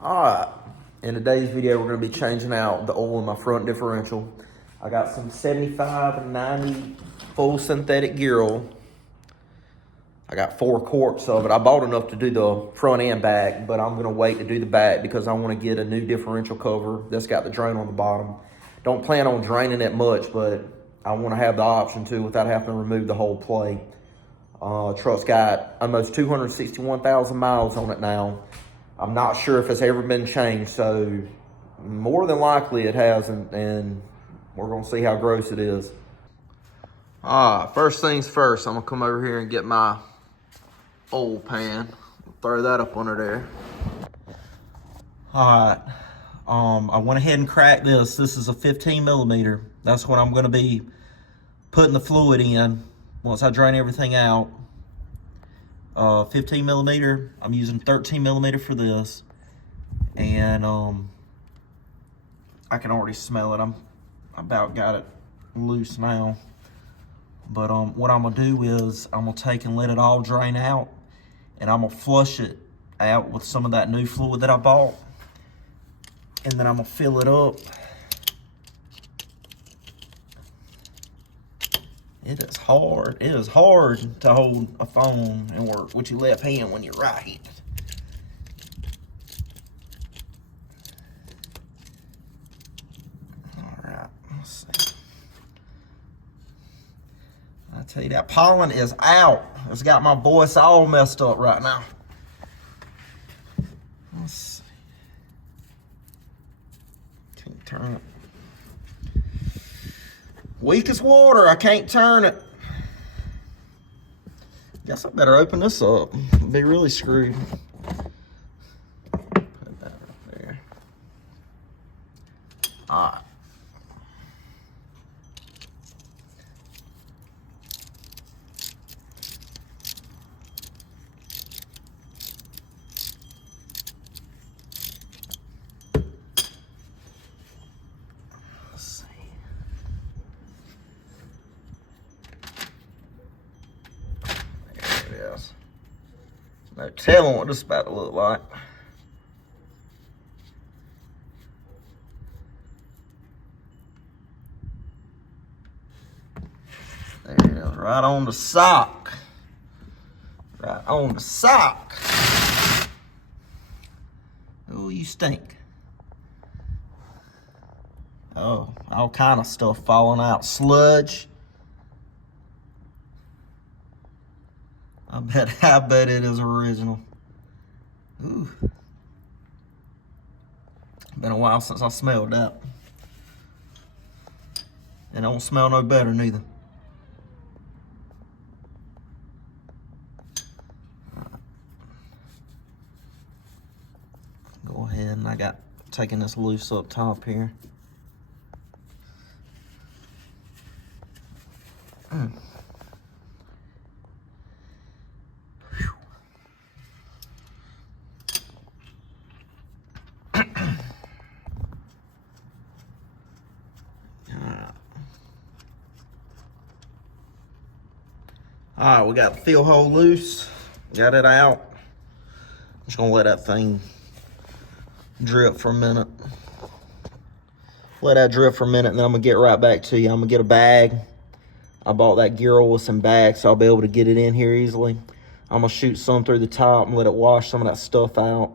Alright, in today's video we're going to be changing out the oil in my front differential. I got some 75 and 90 full synthetic gear oil. I got 4 quarts of it. I bought enough to do the front and back, but I'm going to wait to do the back because I want to get a new differential cover that's got the drain on the bottom. Don't plan on draining it much, but I want to have the option to without having to remove the whole plate. Truck's got almost 261,000 miles on it now. I'm not sure if it's ever been changed, so more than likely it hasn't, and we're gonna see how gross it is. First things first, I'm gonna come over here and get my oil pan. Throw that up under there. Alright, I went ahead and cracked this. This is a 15 millimeter. That's what I'm gonna be putting the fluid in once I drain everything out. 15 millimeter, I'm using 13 millimeter for this, and I can already smell it. I'm about got it loose now, but what I'm gonna do is I'm gonna take and let it all drain out, and I'm gonna flush it out with some of that new fluid that I bought, and then I'm gonna fill it up. It is hard. It is hard to hold a phone and work with your left hand when you're right-handed. All right, let's see. I tell you, that pollen is out. It's got my voice all messed up right now. Let's see. Can't turn it. Weak as water, I can't turn it. Guess I better open this up. I'll be really screwed. Put that right there. All right. No telling what this is about to look like. There it is, right on the sock. Right on the sock. Oh, you stink. Oh, all kind of stuff falling out. Sludge. I bet it is original. Ooh. Been a while since I smelled that. And it don't smell no better neither. Go ahead, and I got taking this loose up top here. All right, we got the fill hole loose. Got it out. Just gonna let that thing drip for a minute. Let that drip for a minute, and then I'm gonna get right back to you. I'm gonna get a bag. I bought that gear oil with some bags, so I'll be able to get it in here easily. I'm gonna shoot some through the top and let it wash some of that stuff out.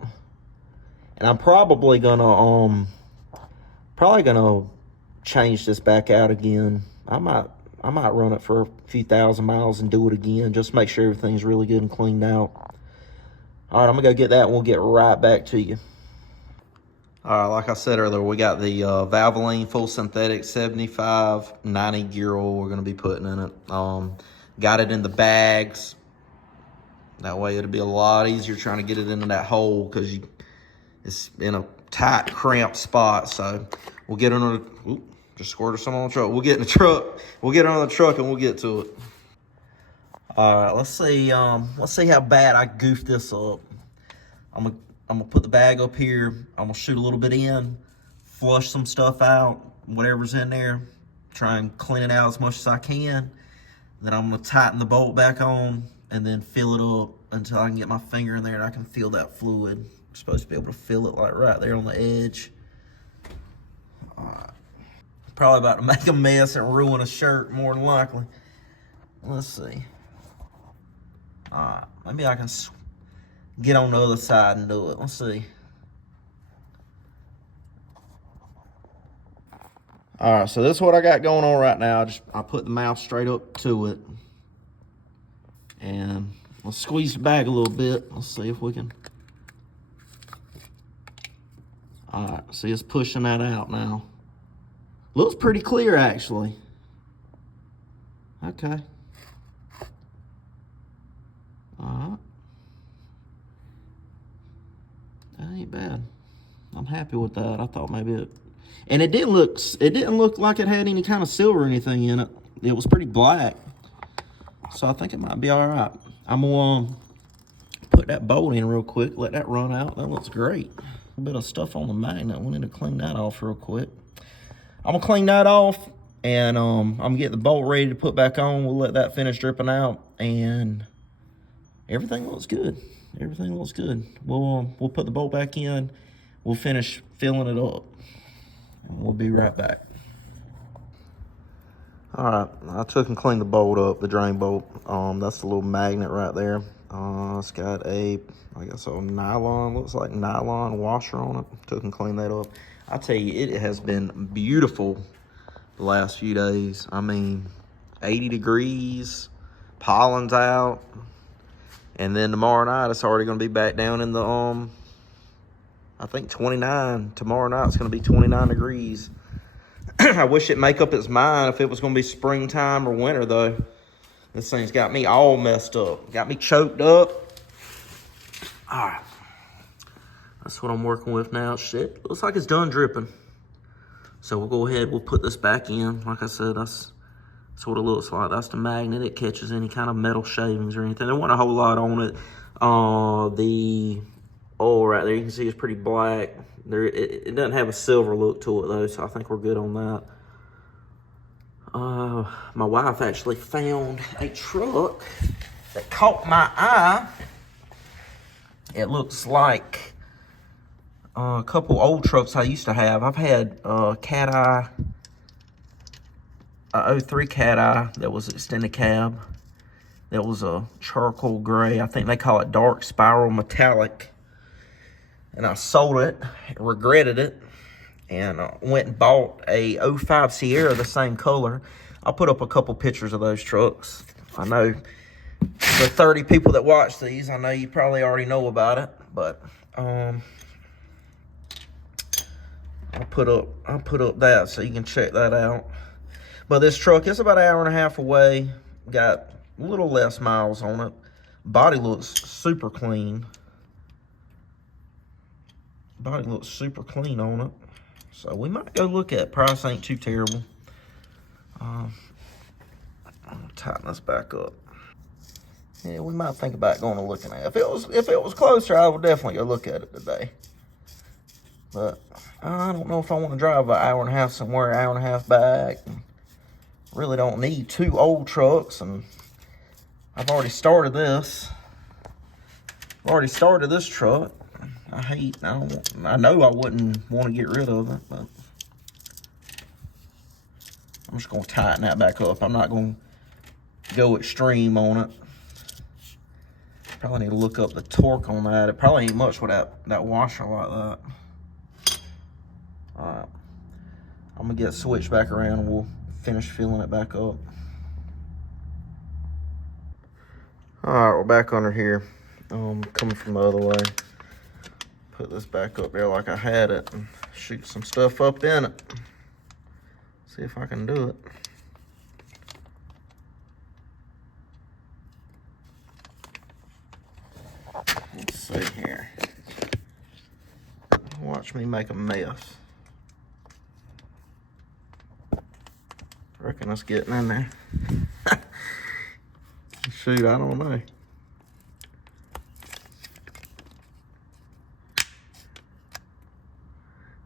And I'm probably gonna change this back out again. I might run it for a few thousand miles and do it again, just make sure everything's really good and cleaned out. All right, I'm gonna go get that and we'll get right back to you. All right, like I said earlier, we got the Valvoline full synthetic 75, 90 gear oil we're gonna be putting in it. Got it in the bags. That way it'll be a lot easier trying to get it into that hole because it's in a tight, cramped spot. So we'll get under the, just squirted some on the truck. We'll get in the truck. We'll get on the truck and we'll get to it. All right, let's see how bad I goofed this up. I'm gonna put the bag up here. I'm gonna shoot a little bit in, flush some stuff out, whatever's in there, try and clean it out as much as I can. Then I'm gonna tighten the bolt back on and then fill it up until I can get my finger in there and I can feel that fluid. supposed to be able to feel it like right there on the edge. All right. Probably about to make a mess and ruin a shirt more than likely. Let's see. All right, maybe I can get on the other side and do it. Let's see. All right, so this is what I got going on right now. I put the mouth straight up to it. And let's squeeze the bag a little bit. Let's see if we can. All right, see it's pushing that out now. Looks pretty clear, actually. Okay. All right. That ain't bad. I'm happy with that. I thought maybe it, and it didn't look like it had any kind of silver or anything in it. It was pretty black. So I think it might be all right. I'm gonna put that bolt in real quick, let that run out. That looks great. A bit of stuff on the magnet. We need to clean that off real quick. I'm gonna clean that off, and I'm gonna get the bolt ready to put back on. We'll let that finish dripping out, and everything looks good. Everything looks good. We'll put the bolt back in. We'll finish filling it up, and we'll be right back. All right, I took and cleaned the bolt up, the drain bolt. That's the little magnet right there. It's got I guess a nylon, looks like nylon washer on it. Took and cleaned that up. I tell you, it has been beautiful the last few days. I mean, 80 degrees, pollen's out, and then tomorrow night it's already going to be back down in the I think 29. Tomorrow night it's going to be 29 degrees. I wish it'd make up its mind if it was going to be springtime or winter, though. This thing's got me all messed up. Got me choked up. All right. That's what I'm working with now. Shit, looks like it's done dripping. So we'll go ahead, we'll put this back in. Like I said, that's what it looks like. That's the magnet. It catches any kind of metal shavings or anything. There wasn't a whole lot on it. The oil right there, you can see it's pretty black. It doesn't have a silver look to it, though, so I think we're good on that. My wife actually found a truck that caught my eye. It looks like a couple old trucks I used to have. I've had a Cat Eye, a 03 Cat Eye that was extended cab. That was a charcoal gray. I think they call it dark spiral metallic. And I sold it, regretted it, and went and bought a 05 Sierra, the same color. I'll put up a couple pictures of those trucks. I know the 30 people that watch these, I know you probably already know about it, but I'll put up that so you can check that out. But this truck is about an hour and a half away. Got a little less miles on it. Body looks super clean. Body looks super clean on it. So we might go look at it. Price ain't too terrible. I'm gonna tighten this back up. Yeah, we might think about going and looking at it. If it was closer, I would definitely go look at it today. But I don't know if I want to drive an hour and a half somewhere, an hour and a half back. Really don't need two old trucks, and I've already started this. I've already started this truck. I know I wouldn't want to get rid of it, but I'm just going to tighten that back up. I'm not going to go extreme on it. Probably need to look up the torque on that. It probably ain't much with that washer like that. All right. I'm going to get it switched back around and we'll finish filling it back up. All right, we're back under here. Coming from the other way. Put this back up there like I had it and shoot some stuff up in it. See if I can do it. Let's see here. Watch me make a mess. Reckon it's getting in there. Shoot, I don't know.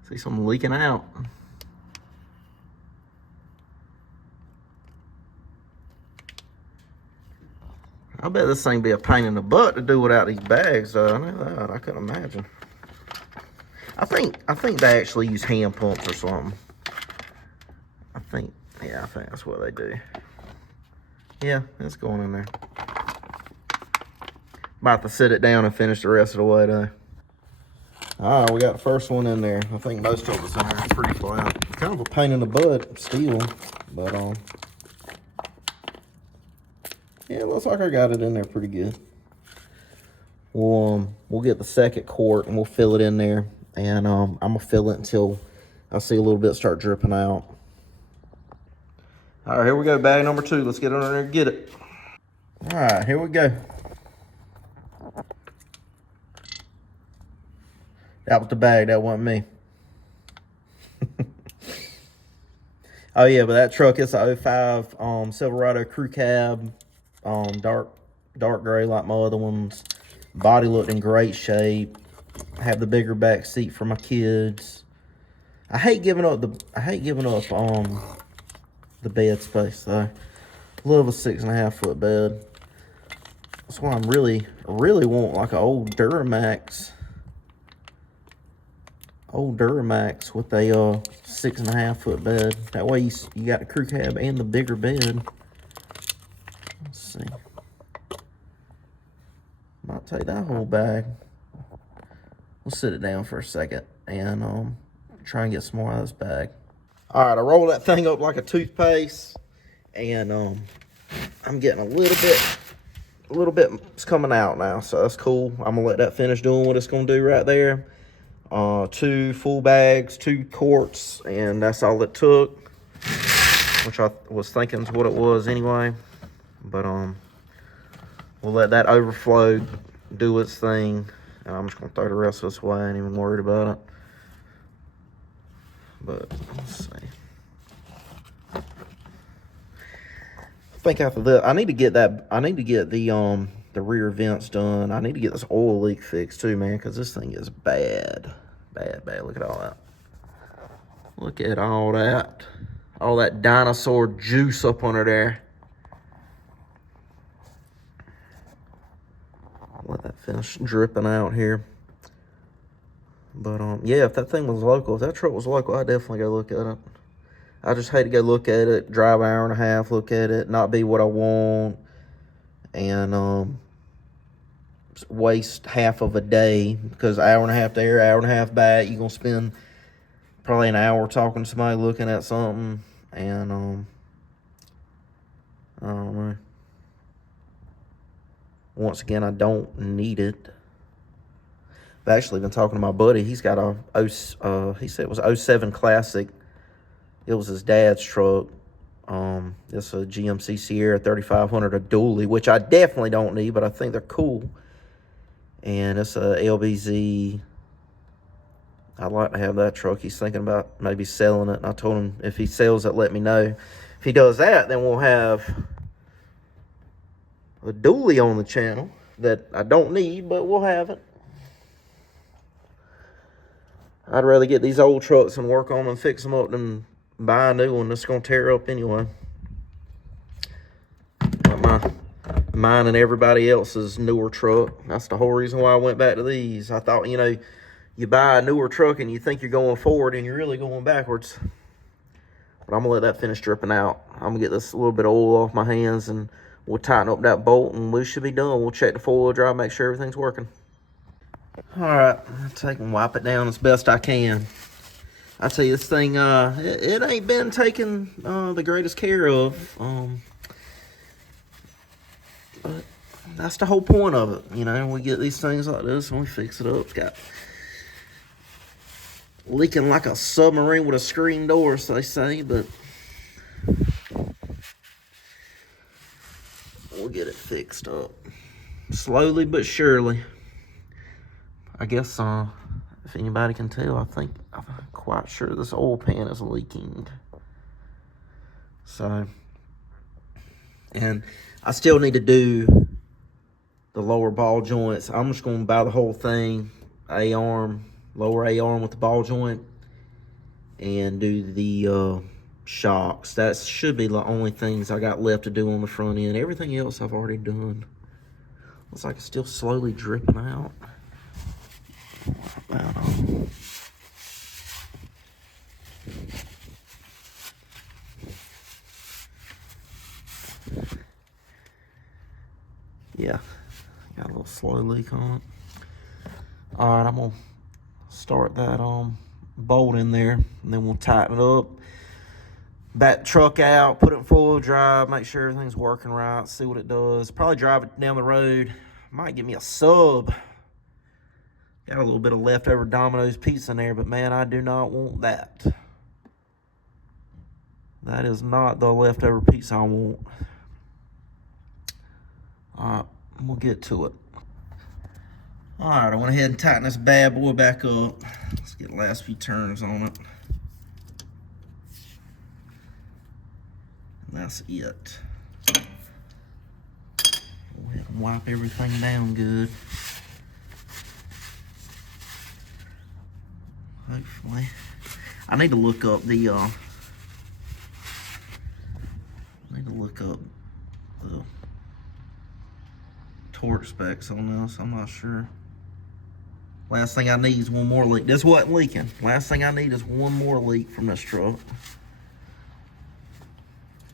See something leaking out. I bet this thing be a pain in the butt to do without these bags, though. I know that. I couldn't imagine. I think they actually use hand pumps or something. Yeah, I think that's what they do. Yeah, it's going in there. About to sit it down and finish the rest of the way though. All right, we got the first one in there. I think most of it's in there. It's pretty flat. Kind of a pain in the butt, steel, but yeah, it looks like I got it in there pretty good. We'll get the second quart and we'll fill it in there, and I'm gonna fill it until I see a little bit start dripping out. All right, here we go, bag number 2. Let's get under there and get it. All right, here we go. That was the bag, that wasn't me. Oh yeah, but that truck, it's a 05 Silverado crew cab, dark gray like my other ones. Body looked in great shape. Have the bigger back seat for my kids. I hate giving up the bed space though. Love a 6.5 foot bed. That's why I'm really want like an old Duramax with a 6.5 foot bed. That way you got the crew cab and the bigger bed. Let's see. Might take that whole bag. We'll sit it down for a second and try and get some more out of this bag. All right, I roll that thing up like a toothpaste, and I'm getting a little bit is coming out now, so that's cool. I'm gonna let that finish doing what it's gonna do right there. 2 full bags, 2 quarts, and that's all it took, which I was thinking is what it was anyway. But we'll let that overflow do its thing, and I'm just gonna throw the rest of this away. I ain't even worried about it. But let's see. I think after that, I need to get the rear vents done. I need to get this oil leak fixed too, man, because this thing is bad. Bad. Look at all that. Look at all that. All that dinosaur juice up under there. I'll let that finish dripping out here. But yeah, if that thing was local, if that truck was local, I'd definitely go look at it. I just hate to go look at it, drive an hour and a half, look at it, not be what I want, and waste half of a day, because hour and a half there, hour and a half back, you're gonna spend probably an hour talking to somebody, looking at something, and I don't know. Once again, I don't need it. I've actually been talking to my buddy. He's got he said it was 07 Classic. It was his dad's truck. It's a GMC Sierra 3500, a dually, which I definitely don't need, but I think they're cool. And it's a LBZ. I'd like to have that truck. He's thinking about maybe selling it, and I told him if he sells it, let me know. If he does that, then we'll have a dually on the channel that I don't need, but we'll have it. I'd rather get these old trucks and work on them and fix them up than buy a new one that's going to tear up anyway. But mine and everybody else's newer truck. That's the whole reason why I went back to these. I thought, you buy a newer truck and you think you're going forward and you're really going backwards. But I'm going to let that finish dripping out. I'm going to get this little bit of oil off my hands, and we'll tighten up that bolt, and we should be done. We'll check the 4-wheel drive, make sure everything's working. All right, I'll take and wipe it down as best I can. I tell you, this thing, it ain't been taken the greatest care of. But that's the whole point of it. We get these things like this and we fix it up. It's got leaking like a submarine with a screen door, so they say, but we'll get it fixed up. Slowly but surely. I guess, if anybody can tell, I'm quite sure this oil pan is leaking. So, and I still need to do the lower ball joints. I'm just going to buy the whole thing, A-arm, lower A-arm with the ball joint, and do the shocks. That should be the only things I got left to do on the front end. Everything else I've already done. Looks like it's still slowly dripping out. slow leak on it. All right, I'm gonna start that bolt in there, and then we'll tighten it up. Back the truck out, put it in 4-wheel drive, make sure everything's working right, see what it does. Probably drive it down the road. Might get me a sub. Got a little bit of leftover Domino's pizza in there, but man, I do not want that. That is not the leftover pizza I want. All right, we'll get to it. All right, I went ahead and tightened this bad boy back up. Let's get the last few turns on it. And that's it. Go ahead and wipe everything down good. Hopefully. I need to look up the torque specs on this. I'm not sure. Last thing I need is one more leak. This wasn't leaking. Last thing I need is one more leak from this truck.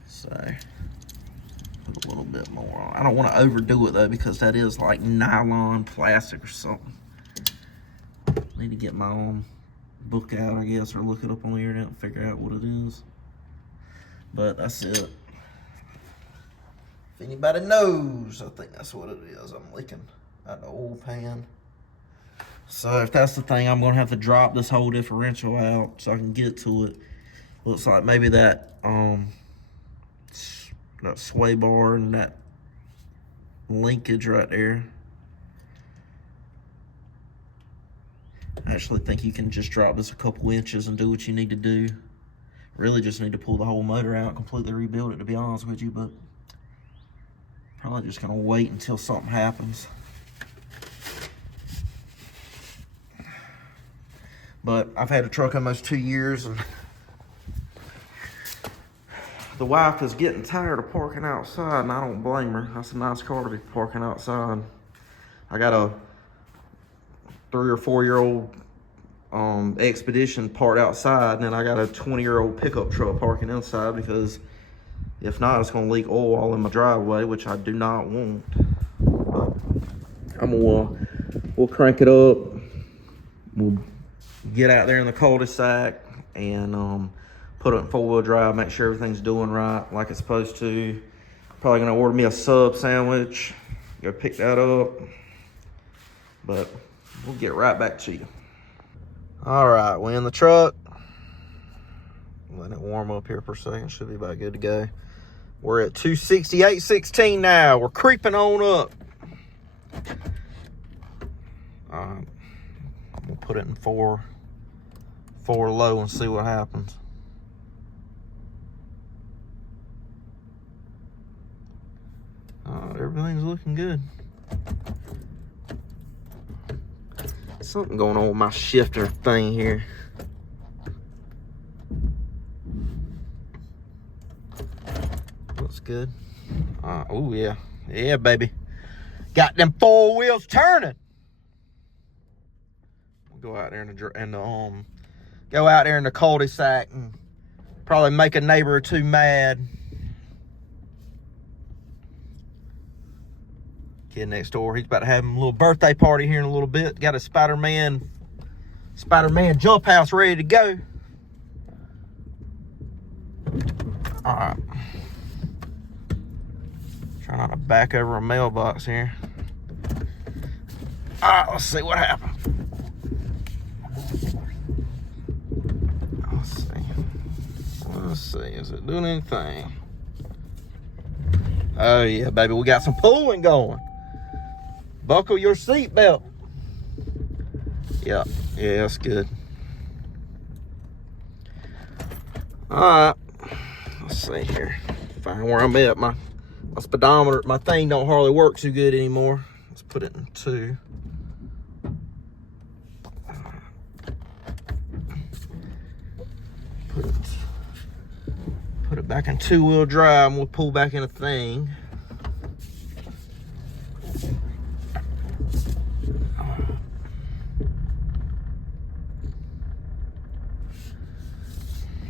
So, put a little bit more on. I don't want to overdo it though, because that is like nylon plastic or something. Need to get my own book out, I guess, or look it up on the internet and figure out what it is. But that's it. If anybody knows, I think that's what it is. I'm leaking out the oil pan. So if that's the thing, I'm gonna have to drop this whole differential out so I can get to it. Looks like maybe that that sway bar and that linkage right there. I actually think you can just drop this a couple inches and do what you need to do. Really just need to pull the whole motor out, completely rebuild it, to be honest with you, but probably just gonna wait until something happens. But I've had a truck almost 2 years, and the wife is getting tired of parking outside, and I don't blame her. That's a nice car to be parking outside. I got a 3 or 4 year old Expedition parked outside, and then I got a 20-year-old pickup truck parking inside, because if not, it's gonna leak oil all in my driveway, which I do not want. But we'll crank it up. We'll get out there in the cul-de-sac and put it in 4-wheel drive, make sure everything's doing right like it's supposed to. Probably gonna order me a sub sandwich, go pick that up, but we'll get right back to you. All right, we're in the truck. Let it warm up here for a second. Should be about good to go. We're at 268.16 now. We're creeping on up. We'll put it in four low and see what happens. Everything's looking good. Something going on with my shifter thing here. Looks good. Oh yeah, yeah, baby. Got them 4 wheels turning. We'll go out there and go out there in the cul-de-sac and probably make a neighbor or two mad. Kid next door, he's about to have a little birthday party here in a little bit. Got a Spider-Man jump house ready to go. All right. Try not to back over a mailbox here. All right, let's see what happens. Let's see, is it doing anything? Oh yeah, baby, we got some pulling going. Buckle your seatbelt. Yeah, that's good. All right, let's see here. Find where I'm at. My speedometer, my thing don't hardly work too good anymore. Let's put it in 2. Put it back in 2-wheel drive, and we'll pull back in a thing.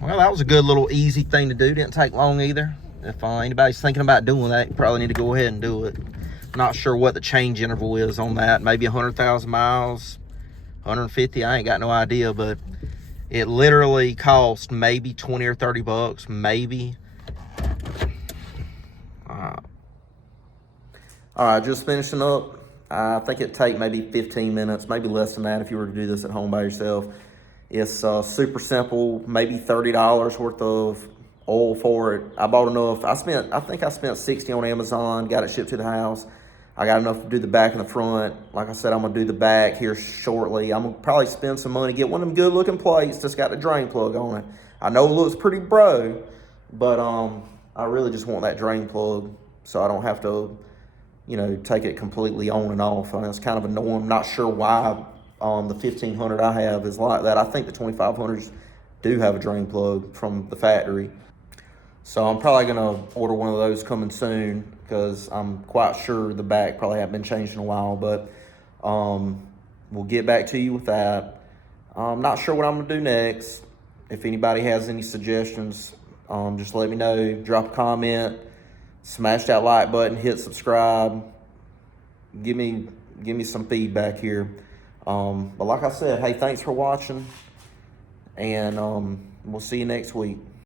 Well, that was a good little easy thing to do. Didn't take long either. If anybody's thinking about doing that, you probably need to go ahead and do it. Not sure what the change interval is on that. Maybe 100,000 miles, 150. I ain't got no idea, but it literally cost maybe 20 or 30 bucks, maybe. All right, just finishing up. I think it'd take maybe 15 minutes, maybe less than that if you were to do this at home by yourself. It's super simple, maybe $30 worth of oil for it. I bought enough. I think I spent 60 on Amazon, got it shipped to the house. I got enough to do the back and the front. Like I said, I'm gonna do the back here shortly. I'm gonna probably spend some money, get one of them good looking plates that's got the drain plug on it. I know it looks pretty bro, but I really just want that drain plug so I don't have to, you know, take it completely on and off. And it's kind of annoying. I'm not sure why the 1500 I have is like that. I think the 2500s do have a drain plug from the factory. So I'm probably gonna order one of those coming soon because I'm quite sure the back probably haven't been changed in a while, but we'll get back to you with that. I'm not sure what I'm gonna do next. If anybody has any suggestions, just let me know. Drop a comment, smash that like button, hit subscribe. Give me some feedback here. But like I said, hey, thanks for watching, and we'll see you next week.